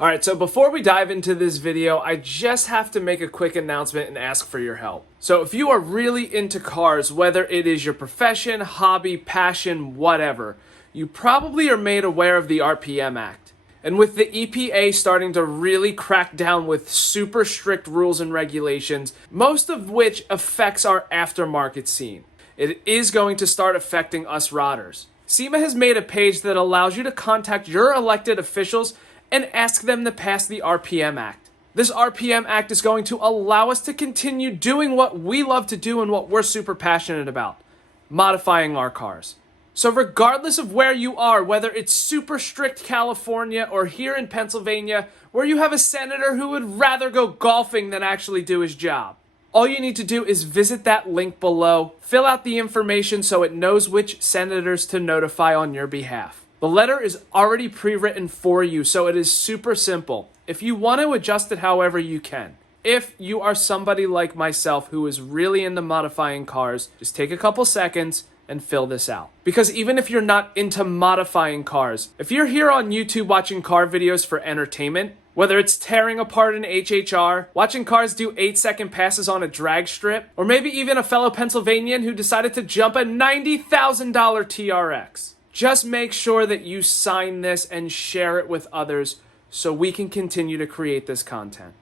Alright, so before we dive into this video, I just have to make a quick announcement and ask for your help. So if you are really into cars, whether it is your profession, hobby, passion, whatever, you probably are made aware of the RPM Act. And with the EPA starting to really crack down with super strict rules and regulations, most of which affects our aftermarket scene, it is going to start affecting us rodders. SEMA has made a page that allows you to contact your elected officials and ask them to pass the RPM Act. This RPM Act is going to allow us to continue doing what we love to do and what we're super passionate about, modifying our cars. So regardless of where you are, whether it's super strict California or here in Pennsylvania, where you have a senator who would rather go golfing than actually do his job, all you need to do is visit that link below, fill out the information so it knows which senators to notify on your behalf. The letter is already pre-written for you, so it is super simple. If you want to adjust it however you can. If you are somebody like myself who is really into modifying cars, just take a couple seconds and fill this out. Because even if you're not into modifying cars, if you're here on YouTube watching car videos for entertainment, whether it's tearing apart an HHR, watching cars do 8-second passes on a drag strip, or maybe even a fellow Pennsylvanian who decided to jump a $90,000 TRX, just make sure that you sign this and share it with others so we can continue to create this content.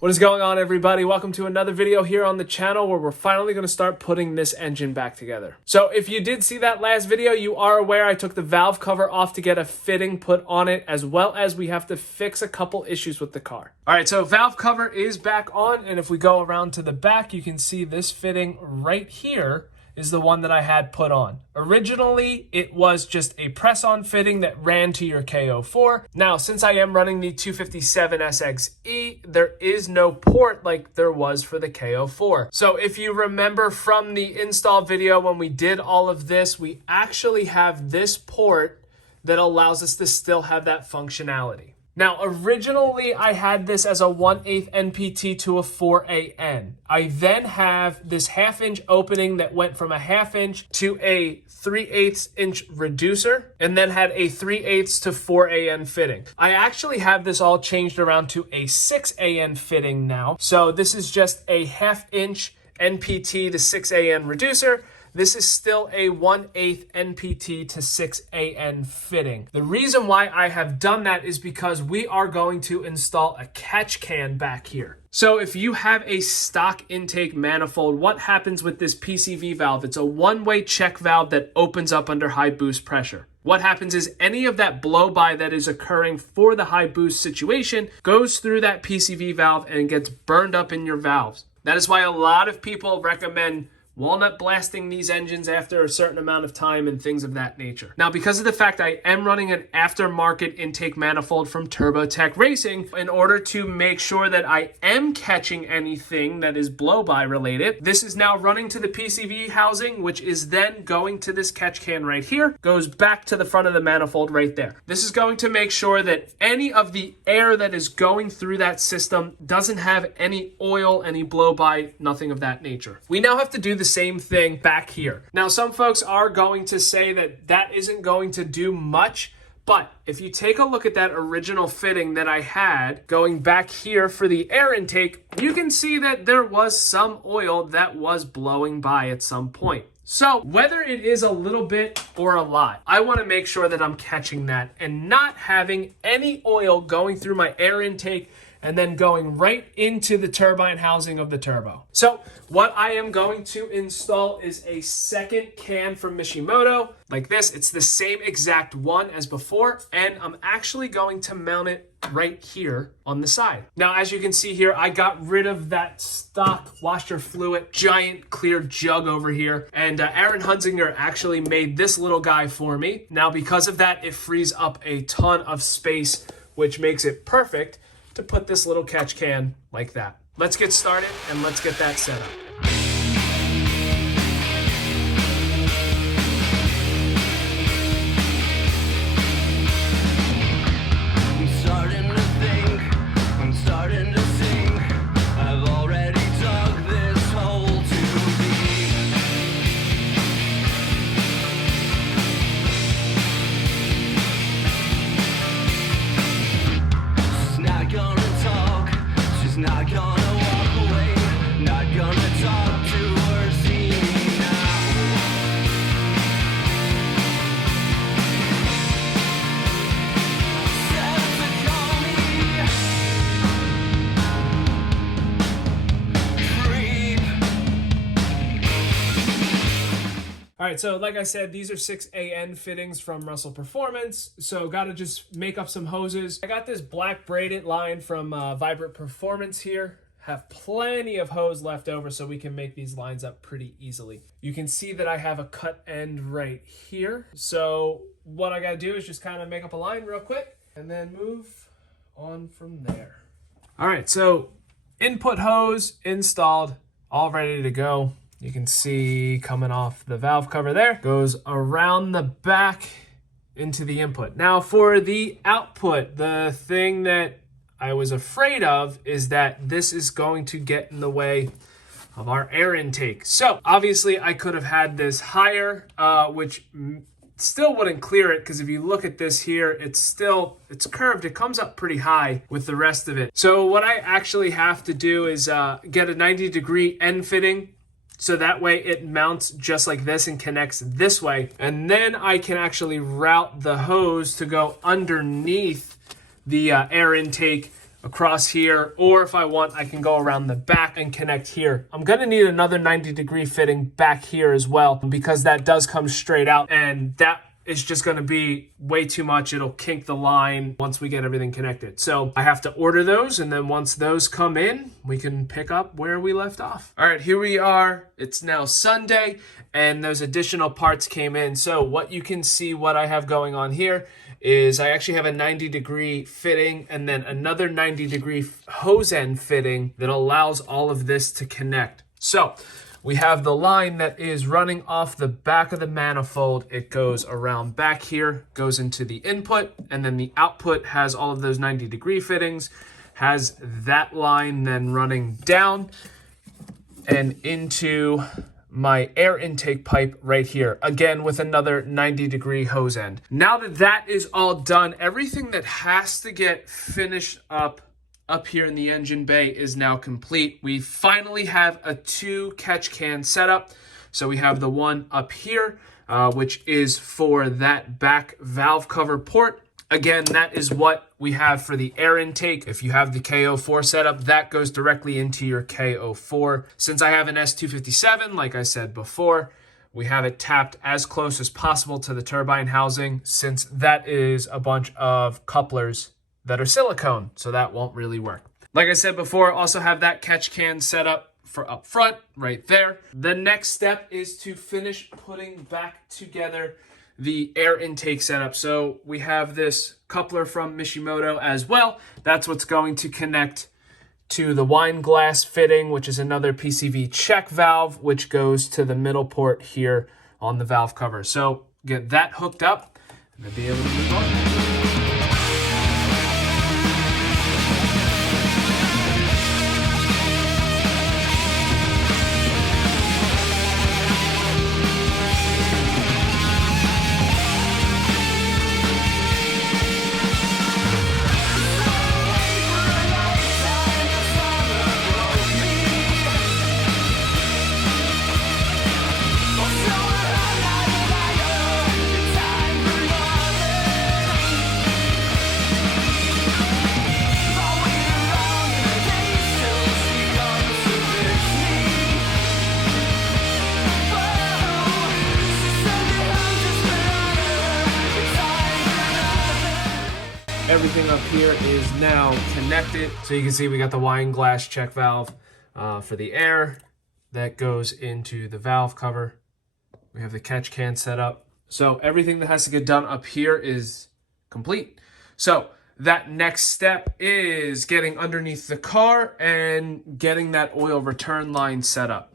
What is going on, everybody? Welcome to another video here on the channel where we're finally going to start putting this engine back together. So if you did see that last video, you are aware I took the valve cover off to get a fitting put on it, as well as we have to fix a couple issues with the car. All right, so valve cover is back on, and if we go around to the back, you can see this fitting right here is the one that I had put on. Originally, it was just a press-on fitting that ran to your KO4. Now, since I am running the 257 SXE, there is no port like there was for the KO4. So if you remember from the install video when we did all of this, we actually have this port that allows us to still have that functionality. Now, originally, I had this as a 1/8 NPT to a 4AN. I then have this 1/2 inch opening that went from a 1/2 inch to a 3/8 inch reducer, and then had a 3/8 to 4AN fitting. I actually have this all changed around to a 6AN fitting now. So this is just a 1/2 inch NPT to 6AN reducer. This is still a 1/8 NPT to 6AN fitting. The reason why I have done that is because we are going to install a catch can back here. So if you have a stock intake manifold, what happens with this PCV valve? It's a one-way check valve that opens up under high boost pressure. What happens is any of that blow-by that is occurring for the high boost situation goes through that PCV valve and gets burned up in your valves. That is why a lot of people recommend walnut blasting these engines after a certain amount of time and things of that nature. Now, because of the fact I am running an aftermarket intake manifold from TurboTech Racing, in order to make sure that I am catching anything that is blow-by related, this is now running to the PCV housing, which is then going to this catch can right here, goes back to the front of the manifold right there. This is going to make sure that any of the air that is going through that system doesn't have any oil, any blow-by, nothing of that nature. We now have to do the same thing back here. Now, some folks are going to say that that isn't going to do much, but if you take a look at that original fitting that I had going back here for the air intake, you can see that there was some oil that was blowing by at some point. So whether it is a little bit or a lot, I want to make sure that I'm catching that and not having any oil going through my air intake and then going right into the turbine housing of the turbo. So what I am going to install is a second can from Mishimoto, like this. It's the same exact one as before, and I'm actually going to mount it right here on the side. Now, as you can see here, I got rid of that stock washer fluid giant clear jug over here, and Aaron Hunzinger actually made this little guy for me. Now, because of that, it frees up a ton of space, which makes it perfect to put this little catch can like that. Let's get started and let's get that set up. I'm starting to sing. I've already dug this hole too All right, so like I said, these are 6AN fittings from Russell Performance. So got to just make up some hoses. I got this black braided line from Vibrant Performance here. Have plenty of hose left over so we can make these lines up pretty easily. You can see that I have a cut end right here. So what I got to do is just kind of make up a line real quick and then move on from there. All right, so input hose installed, all ready to go. You can see coming off the valve cover there, goes around the back into the input. Now for the output, the thing that I was afraid of is that this is going to get in the way of our air intake. So obviously I could have had this higher, which still wouldn't clear it, because if you look at this here, it's curved. It comes up pretty high with the rest of it. So what I actually have to do is get a 90-degree end fitting, so that way it mounts just like this and connects this way. And then I can actually route the hose to go underneath the air intake across here. Or if I want, I can go around the back and connect here. I'm gonna need another 90-degree fitting back here as well, because that does come straight out, and that is just gonna be way too much. It'll kink the line once we get everything connected. So I have to order those, and then once those come in, we can pick up where we left off. All right, here we are. It's now Sunday, and those additional parts came in. So what you can see, what I have going on here is I actually have a 90-degree fitting and then another 90-degree hose end fitting that allows all of this to connect. So we have the line that is running off the back of the manifold. It goes around back here, goes into the input, and then the output has all of those 90-degree fittings, has that line then running down and into my air intake pipe right here, again with another 90-degree hose end. Now that that is all done, everything that has to get finished up here in the engine bay is now complete. We finally have a 2 catch can setup. So we have the one up here, which is for that back valve cover port. Again, that is what we have for the air intake. If you have the KO4 setup, that goes directly into your KO4. Since I have an S257, like I said before, we have it tapped as close as possible to the turbine housing, since that is a bunch of couplers that are silicone, so that won't really work. Like I said before, also have that catch can set up for up front right there. The next step is to finish putting back together the air intake setup. So we have this coupler from Mishimoto as well. That's what's going to connect to the wine glass fitting, which is another PCV check valve, which goes to the middle port here on the valve cover. So get that hooked up and then be able to move on. Everything up here is now connected. So you can see we got the wine glass check valve for the air that goes into the valve cover. We have the catch can set up. So everything that has to get done up here is complete. So that next step is getting underneath the car and getting that oil return line set up.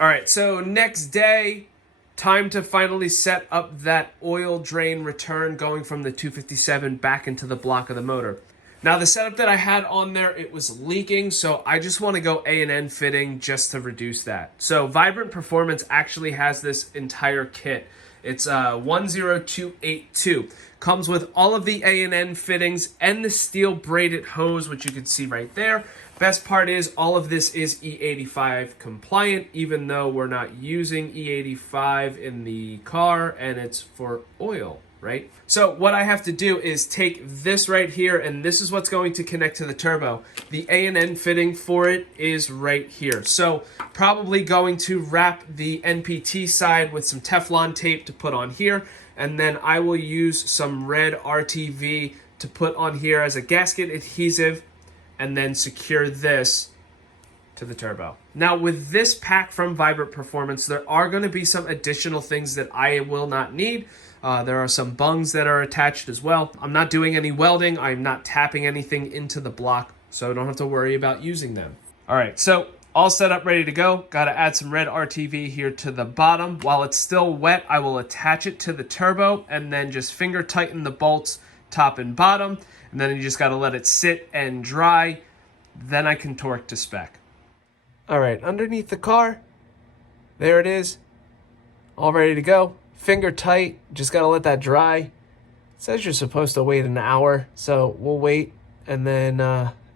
All right, so next day, time to finally set up that oil drain return going from the 257 back into the block of the motor. Now the setup that I had on there, it was leaking, so I just want to go A&N fitting just to reduce that. So Vibrant Performance actually has this entire kit. It's 10282. Comes with all of the A&N fittings and the steel braided hose, which you can see right there. Best part is all of this is E85 compliant, even though we're not using E85 in the car and it's for oil. right? So what I have to do is take this right here, and this is what's going to connect to the turbo. The A&N fitting for it is right here. So probably going to wrap the NPT side with some Teflon tape to put on here, and then I will use some red RTV to put on here as a gasket adhesive, and then secure this to the turbo. Now with this pack from Vibrant Performance, there are going to be some additional things that I will not need. There are some bungs that are attached as well. I'm not doing any welding. I'm not tapping anything into the block, so I don't have to worry about using them. All right, so all set up, ready to go. Got to add some red RTV here to the bottom. While it's still wet, I will attach it to the turbo and then just finger tighten the bolts top and bottom. And then you just got to let it sit and dry. Then I can torque to spec. All right, underneath the car, there it is, all ready to go. Finger tight, just gotta let that dry. It says you're supposed to wait an hour, so we'll wait and then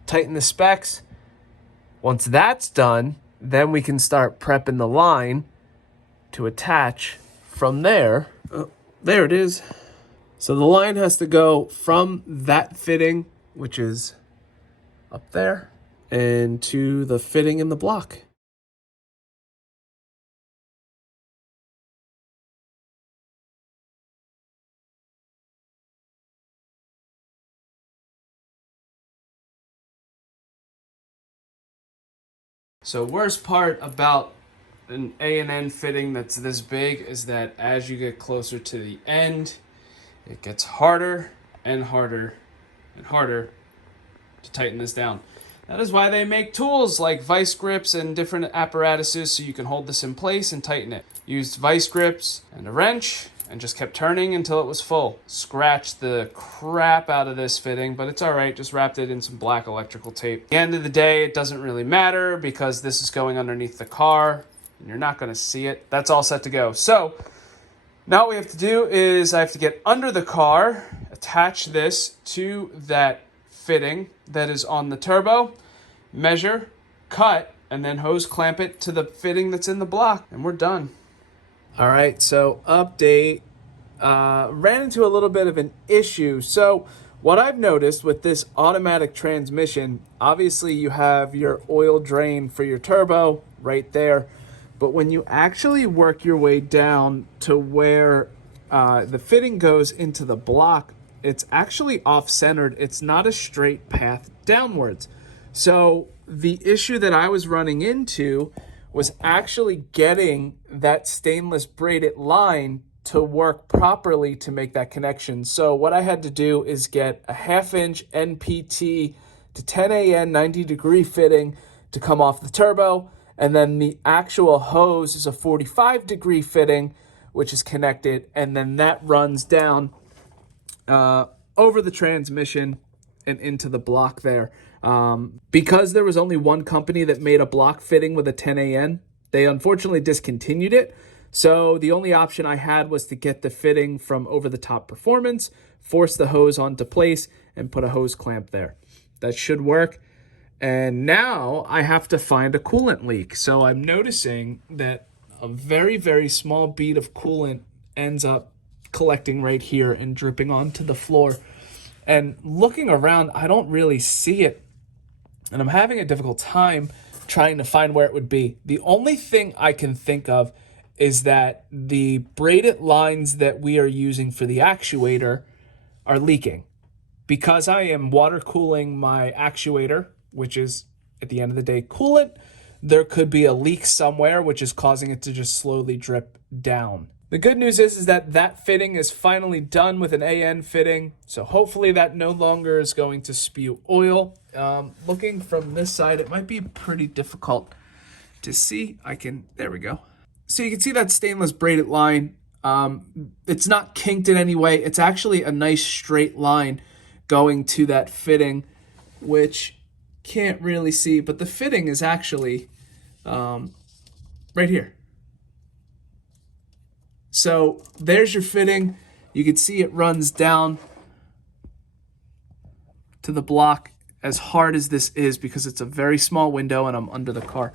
tighten the specs. Once that's done, then we can start prepping the line to attach from there. Oh, there it is. So the line has to go from that fitting, which is up there, and to the fitting in the block. So worst part about an A&N fitting that's this big is that as you get closer to the end, it gets harder and harder and harder to tighten this down. That is why they make tools like vice grips and different apparatuses so you can hold this in place and tighten it. Used vice grips and a wrench and just kept turning until it was full. Scratched the crap out of this fitting, but it's all right. Just wrapped it in some black electrical tape. At the end of the day, it doesn't really matter because this is going underneath the car and you're not going to see it. That's all set to go. So now what we have to do is I have to get under the car, attach this to that fitting that is on the turbo, measure, cut, and then hose clamp it to the fitting that's in the block, and we're done. All right, so update. Ran into a little bit of an issue. So what I've noticed with this automatic transmission, obviously you have your oil drain for your turbo right there, but when you actually work your way down to where the fitting goes into the block, it's actually off-centered. It's not a straight path downwards. So the issue that I was running into was actually getting that stainless braided line to work properly to make that connection. So what I had to do is get a 1/2-inch NPT to 10AN 90-degree fitting to come off the turbo, and then the actual hose is a 45-degree fitting, which is connected, and then that runs down over the transmission and into the block there. Because there was only one company that made a block fitting with a 10AN, they unfortunately discontinued it. So the only option I had was to get the fitting from Over the Top Performance, force the hose onto place, and put a hose clamp there. That should work. And now I have to find a coolant leak. So I'm noticing that a very, very small bead of coolant ends up collecting right here and dripping onto the floor. And looking around, I don't really see it. And I'm having a difficult time trying to find where it would be. The only thing I can think of is that the braided lines that we are using for the actuator are leaking. Because I am water cooling my actuator, which is at the end of the day coolant, there could be a leak somewhere which is causing it to just slowly drip down. The good news is that that fitting is finally done with an AN fitting, so hopefully that no longer is going to spew oil. Looking from this side, it might be pretty difficult to see. There we go. So you can see that stainless braided line. It's not kinked in any way. It's actually a nice straight line going to that fitting, which can't really see, but the fitting is actually right here. So there's your fitting. You can see it runs down to the block as hard as this is because it's a very small window and I'm under the car.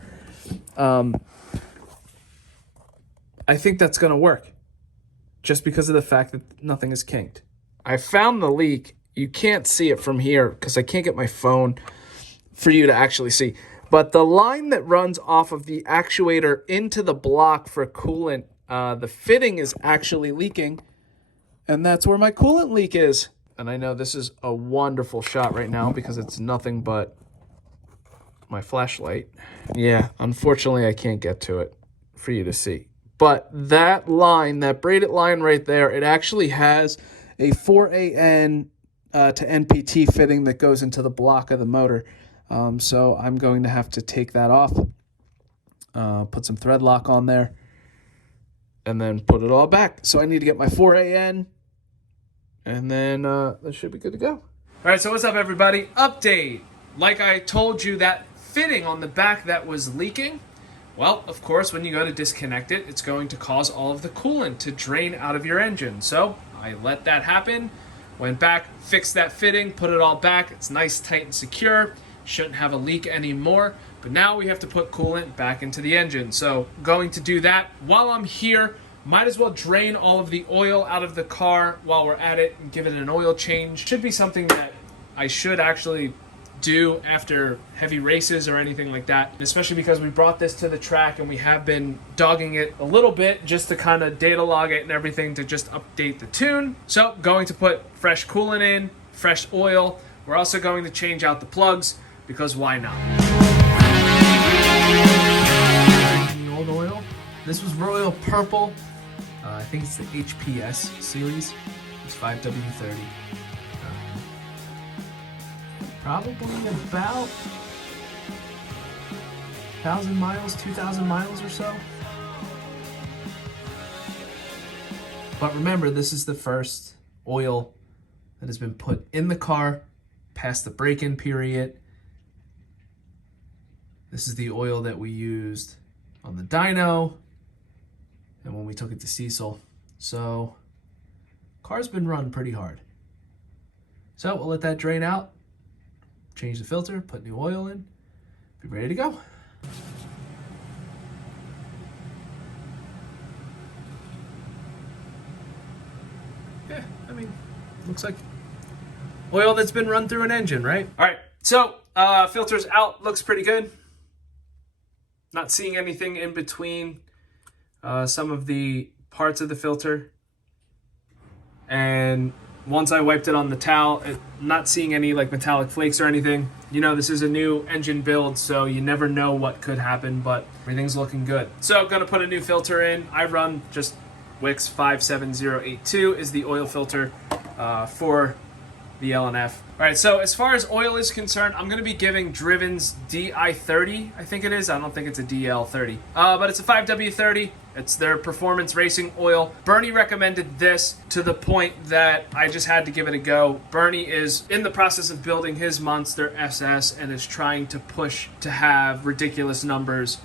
I think that's going to work. just because of the fact that nothing is kinked. I found the leak. You can't see it from here because I can't get my phone for you to actually see. But the line that runs off of the actuator into the block for coolant, the fitting is actually leaking. And that's where my coolant leak is. And I know this is a wonderful shot right now because it's nothing but my flashlight. Yeah, unfortunately I can't get to it for you to see. But that line, that braided line right there, it actually has a 4AN to NPT fitting that goes into the block of the motor. So I'm going to have to take that off, put some thread lock on there, and then put it all back. So I need to get my 4AN, and then that should be good to go. All right, so what's up, everybody? Update. Like I told you, that fitting on the back that was leaking, well, of course, when you go to disconnect it, it's going to cause all of the coolant to drain out of your engine. So I let that happen, went back, fixed that fitting, put it all back. It's nice, tight, and secure. Shouldn't have a leak anymore. But now we have to put coolant back into the engine. So going to do that. While I'm here, might as well drain all of the oil out of the car while we're at it and give it an oil change. Should be something that I should actually do after heavy races or anything like that, especially because we brought this to the track and we have been dogging it a little bit just to kind of data log it and everything to just update the tune. So going to put fresh coolant in, fresh oil. We're also going to change out the plugs because why not? Old oil. This was royal purple. I think it's the HPS series. It's 5W30. Probably about 1,000 miles, 2,000 miles or so. But remember, this is the first oil that has been put in the car past the break-in period. This is the oil that we used on the dyno and when we took it to Cecil. So, car's been run pretty hard. So we'll let that drain out. Change the filter, put new oil in, be ready to go. Yeah, I mean, looks like oil that's been run through an engine, right? All right, so filter's out, looks pretty good. Not seeing anything in between some of the parts of the filter. And once I wiped it on the towel, not seeing any like metallic flakes or anything. You know, this is a new engine build, so you never know what could happen, but everything's looking good. So I'm gonna put a new filter in. I run just Wix 57082 is the oil filter for the LNF. All right, so as far as oil is concerned, I'm gonna be giving Driven's DI30, I think it is. I don't think it's a DL30, but it's a 5W30. It's their performance racing oil. Bernie recommended this to the point that I just had to give it a go. Bernie is in the process of building his Monster SS and is trying to push to have ridiculous numbers.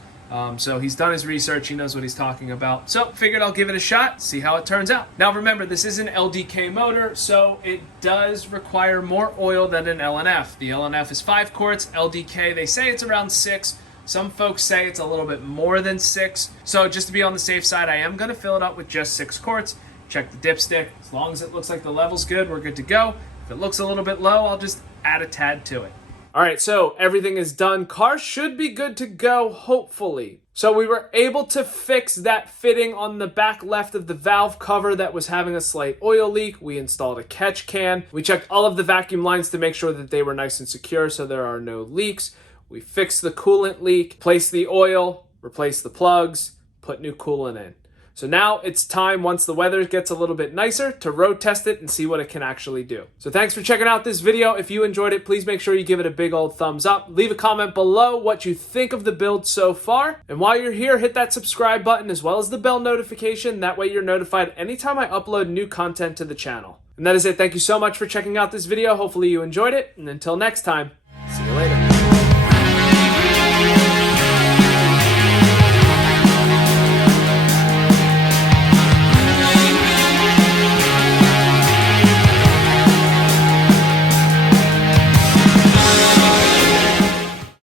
So he's done his research, he knows what he's talking about. So figured I'll give it a shot, see how it turns out. Now remember, this is an LDK motor, so it does require more oil than an LNF. The LNF is 5 quarts, LDK, they say it's around 6. Some folks say it's a little bit more than 6. So just to be on the safe side, I am gonna fill it up with just 6 quarts. Check the dipstick. As long as it looks like the level's good, we're good to go. If it looks a little bit low, I'll just add a tad to it. All right, so everything is done. Car should be good to go, hopefully. So we were able to fix that fitting on the back left of the valve cover that was having a slight oil leak. We installed a catch can. We checked all of the vacuum lines to make sure that they were nice and secure so there are no leaks. We fixed the coolant leak, placed the oil, replaced the plugs, put new coolant in. So now it's time, once the weather gets a little bit nicer, to road test it and see what it can actually do. So thanks for checking out this video. If you enjoyed it, please make sure you give it a big old thumbs up. Leave a comment below what you think of the build so far. And while you're here, hit that subscribe button as well as the bell notification. That way you're notified anytime I upload new content to the channel. And that is it. Thank you so much for checking out this video. Hopefully you enjoyed it. And until next time, see you later.